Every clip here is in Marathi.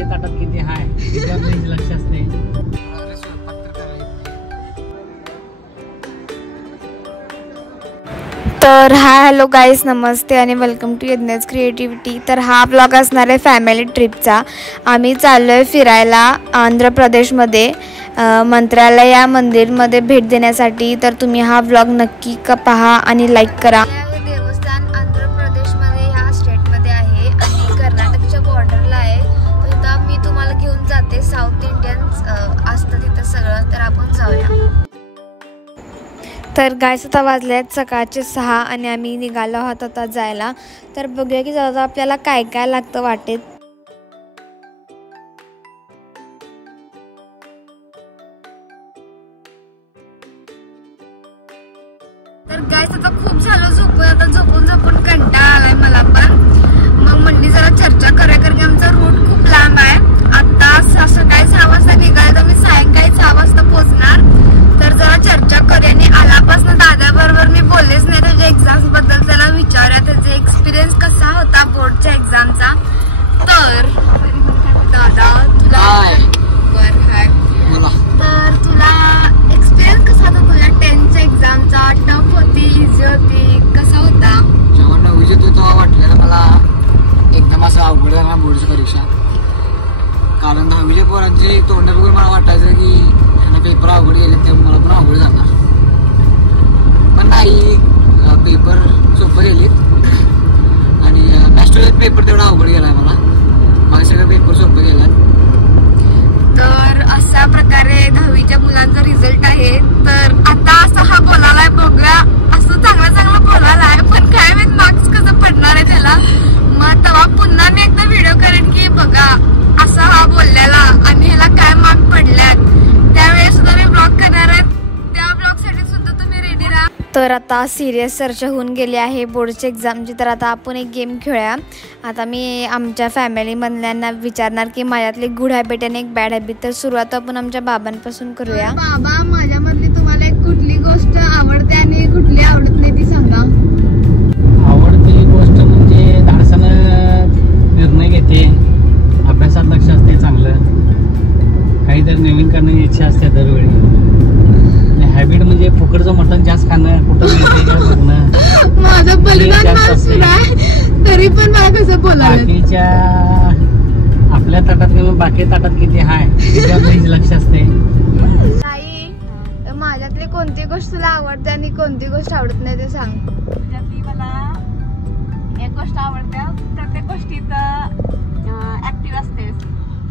बाकी ताटात किती हाय लक्ष असते. तर हॅलो गाईस, नमस्ते आणि वेलकम टू यज्ञास क्रिएटिव्हिटी. तर हा ब्लॉग असणार आहे फॅमिली ट्रिपचा. आम्ही चाललो आहे फिरायला आंध्र प्रदेशमध्ये मंत्रालय या मंदिरमध्ये भेट देण्यासाठी. तर तुम्ही हा ब्लॉग नक्की पहा आणि लाईक करा. देवस्थान आंध्र प्रदेशमध्ये ह्या स्टेटमध्ये आहे आणि कर्नाटकच्या बॉर्डरला आहे. तर मी तुम्हाला घेऊन जाते. साऊथ इंडियन्स असतं तिथं सगळं. तर आपण जाऊया. तर गाईस आता वाजल्यात सकाळचे 6 आणि आम्ही निघालो आहोत आता जायला. तर बघूया की जरा आपल्याला काय काय लागतं वाटेत. तर गाईस आता खूप झालं झोपून. आता झोपून कंटाळा आलाय मला पण. मग म्हणली जरा चर्चा करूया कारण की आमचा रूट खूप लांब आहे. आता सकाळी 6 वाजता निघाले तर मी सायंकाळी 6 वाजता पोहोचणार. तर जरा चर्चा करूया. आणि आल्यापासून दादाबरोबर मी बोललेच नाही त्याच्या एक्झाम्स बद्दल. त्याला विचारूया त्याचा एक्सपिरियन्स कसा होता बोर्डच्या एक्झामचा. तर दादा तुला तर तुला एक्सपिरियन्स कसा होता तुझ्या 10th एक्झामचा? टफ होती, इझी होती, कसा होता? जेव्हा 9वीत होतो वाटलेलं मला एकदम असं अवघड जाणार बोर्डची परीक्षा. कारण 10वीच्या पोरांची तोंड बघून मला वाटायचं की यांना पेपर अवघड गेले ते मला पण अवघड जाणार. पण नाही, पेपर सोपं गेलेत आणि मॅस्टरचा पेपर तेवढा अवघड गेलाय मला. माझे सगळे पेपर सोपं गेलात. तर अशा प्रकारे 10वीच्या मुलांचा रिझल्ट आहे. तर आता असं हा बोलायलाय बघा, असं चांगलं बोलायलाय पण काय माहित मार्क्स कसं पडणार आहे त्याला. मग तेव्हा पुन्हा मी एकदा व्हिडिओ करेन की बघा असा हा बोललेला आणि ह्याला काय मार्क पडल्यात. त्यावेळेस सुद्धा मी ब्लॉग करणार आहे. त्या ब्लॉगसाठी सुद्धा तुम्ही रेडी राहा. तर आता सिरियस चर्चा होऊन गेली आहे बोर्डच्या एक्झामची. तर आता आपण एक गेम खेळूया. आता मी आमच्या फॅमिलीमधल्यांना विचारणार की माझ्यातली गुड हॅबिट आणि एक बॅड हॅबिट. तर सुरुवात आपण आमच्या बाबांपासून करूया. बाबा, माझ्यामधली तुम्हाला एक कुठली गोष्ट आवडते आणि कुठली आवडत नाही ती सांगा. आवडती गोष्ट म्हणजे धाडसानं निर्णय घेते, अभ्यासात लक्ष असते चांगलं, काहीतरी नवीन करण्याची इच्छा असते दरवेळी. हॅबिट म्हणजे फुकटचं मटण जास्त खाणं, कुठं बघणं. माझं तरी पण मला कसं बोलायला बाकीच्या आपल्या ताटात किंवा बाकी ताटात किती हाय लक्ष असते. ताई, माझ्यातली कोणती गोष्ट तुला आवडते आणि कोणती गोष्ट आवडत नाही ते सांग. त्यातली मला एक गोष्ट आवडते, प्रत्येक गोष्टीत ऍक्टिव्ह असते.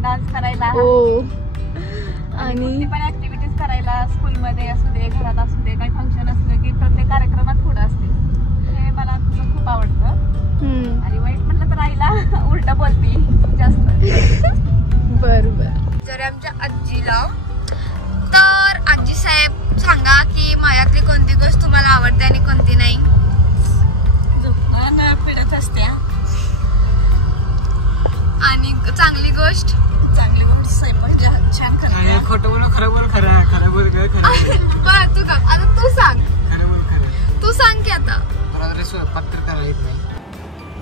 डान्स करायला आणि पण ऍक्टिव्हिटीज करायला, स्कूलमध्ये असू दे, घरात असू दे, काही फंक्शन असलं की प्रत्येक कार्यक्रमात पुढे असते. हे मला तुझं खूप आवडतं. आणि वाईट म्हटलं तर आईला उलट बोलती जास्त. बरोबर. जर आमच्या आजीला, तर आजी साहेब सांगा की माझ्यातली कोणती गोष्ट तुम्हाला आवडते आणि कोणती नाही. झोपणं पिढत असते आणि चांगली गोष्ट स्वयंपाक छान करते. खोटं बोल, खरं बोल, खरं बोल, बरं तू का आता तू सांग. तू सांग की आता. स्वयंपाक तर करायला येत नाही.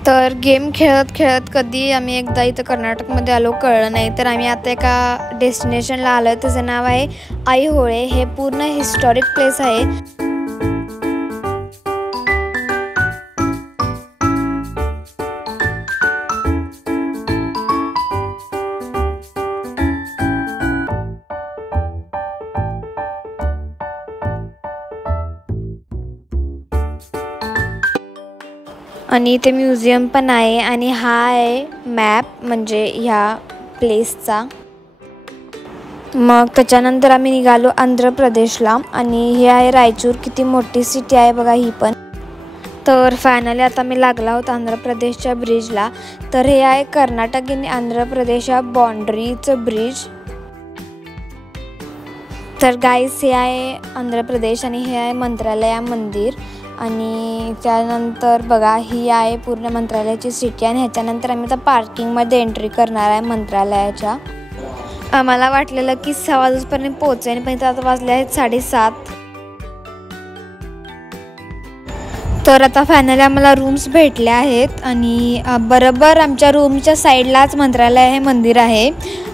तर गेम खेळत खेळत कधी आम्ही एकदा इथं कर्नाटकमध्ये आलो कळलं नाही. तर आम्ही आता एका डेस्टिनेशनला आलो. त्याचं नाव आहे ऐहोळे. हे पूर्ण हिस्टॉरिक प्लेस आहे. आणि इथे म्युझियम पण आहे. आणि हा आहे मॅप म्हणजे ह्या प्लेसचा. मग त्याच्यानंतर आम्ही निघालो आंध्र प्रदेशला. आणि हे आहे रायचूर. किती मोठी सिटी आहे बघा ही पण. तर फायनली आता मी लागला आहोत आंध्र प्रदेशच्या ब्रिजला. तर हे आहे कर्नाटक आणि आंध्र प्रदेश या बाँड्रीचं ब्रिज. तर गाईस हे आहे आंध्र प्रदेश आणि हे आहे मंत्रालय मंदिर. आणि त्यानंतर बघा ही आहे पूर्ण मंत्रालयाची सिटी. आणि ह्याच्यानंतर आम्ही आता पार्किंगमध्ये एंट्री करणार आहे मंत्रालयाच्या. आम्हाला वाटलेलं की 6 वाजेपर्यंत पोहोचेन पण आता वाजले आहेत 7:30. तर आता फायनली आम्हाला रूम्स भेटल्या आहेत आणि बरोबर आमच्या रूमच्या साईडलाच मंत्रालय हे मंदिर आहे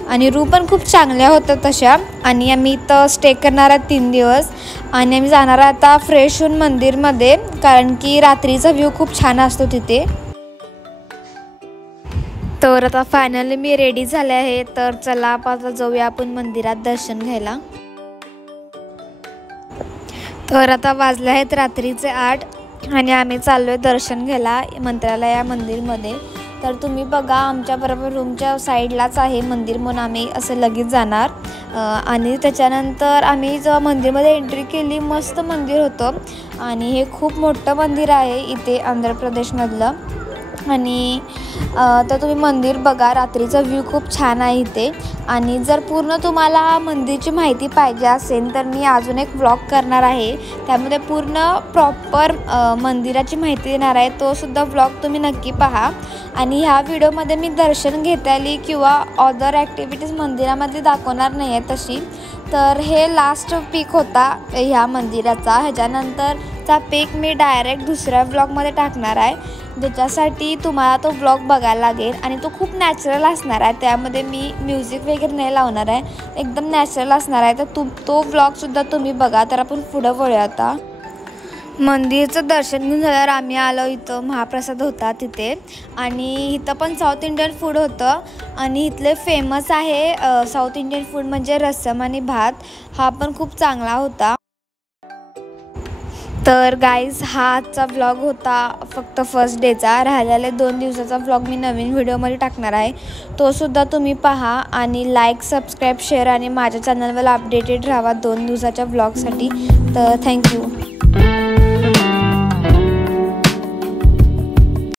आणि रूम पण खूप चांगल्या होत्या तशा. आणि आम्ही इथं स्टे करणार आहोत 3 दिवस आणि आम्ही जाणार आता फ्रेश होऊन मंदिरमध्ये, कारण की रात्रीचा व्ह्यू खूप छान असतो तिथे. तर आता फायनली मी रेडी झाले आहे. तर चला आता जाऊया आपण मंदिरात दर्शन घ्यायला. तर आता वाजले आहेत रात्रीचे 8 आणि आम्ही चाललो आहे दर्शन घ्यायला मंत्रालय या मंदिरमध्ये. तर तुम्ही बघा आमच्याबरोबर रूमच्या साईडलाच आहे मंदिर, म्हणून आम्ही असं लगेच जाणार. आणि त्याच्यानंतर आम्ही जेव्हा मंदिरमध्ये एंट्री केली, मस्त मंदिर होतं आणि हे खूप मोठं मंदिर आहे इथे आंध्र प्रदेशमधलं. आणि तर तुम्ही मंदिर बघा, रात्रीचा व्ह्यू खूप छान आहे इथे. आणि जर पूर्ण तुम्हाला मंदिरची माहिती पाहिजे असेल तर मी अजून एक व्लॉग करणार आहे, त्यामध्ये पूर्ण प्रॉपर मंदिराची माहिती देणार आहे. तो सुद्धा व्लॉग तुम्ही नक्की पहा. आणि ह्या व्हिडिओमध्ये मी दर्शन घेतलेली किंवा अदर ॲक्टिव्हिटीज मंदिरामध्ये दाखवणार नाही आहे तशी. तर हे लास्ट पीक होता ह्या मंदिराचा. ह्याच्यानंतरचा पीक मी डायरेक्ट दुसऱ्या व्लॉगमध्ये टाकणार आहे, ज्याच्यासाठी तुम्हाला तो व्लॉग बघायला लागेल. आणि तो खूप नॅचरल असणार आहे, त्यामध्ये मी म्युझिक वगैरे नाही लावणार आहे, एकदम नॅचरल असणार आहे. तर तो व्लॉगसुद्धा तुम्ही बघा. तर आपण पुढं वळूया आता. मंदिरचं दर्शन घेऊन झाल्यावर आम्ही आलो, इथं महाप्रसाद होता तिथे. आणि इथं पण साऊथ इंडियन फूड होतं आणि इथले फेमस आहे साऊथ इंडियन फूड म्हणजे रस्सम आणि भात. हा पण खूप चांगला होता. तर गाईज हा आजचा व्लॉग होता फक्त फर्स्ट डेचा. राहिलेले 2 दिवसाचा व्लॉग मी नवीन व्हिडिओमध्ये टाकणार आहे, तो सुद्धा तुम्ही पहा. आणि लाईक, सबस्क्राईब, शेअर आणि माझ्या चॅनलवर अपडेटेड राहा 2 दिवसाच्या व्लॉगसाठी. तर थँक्यू.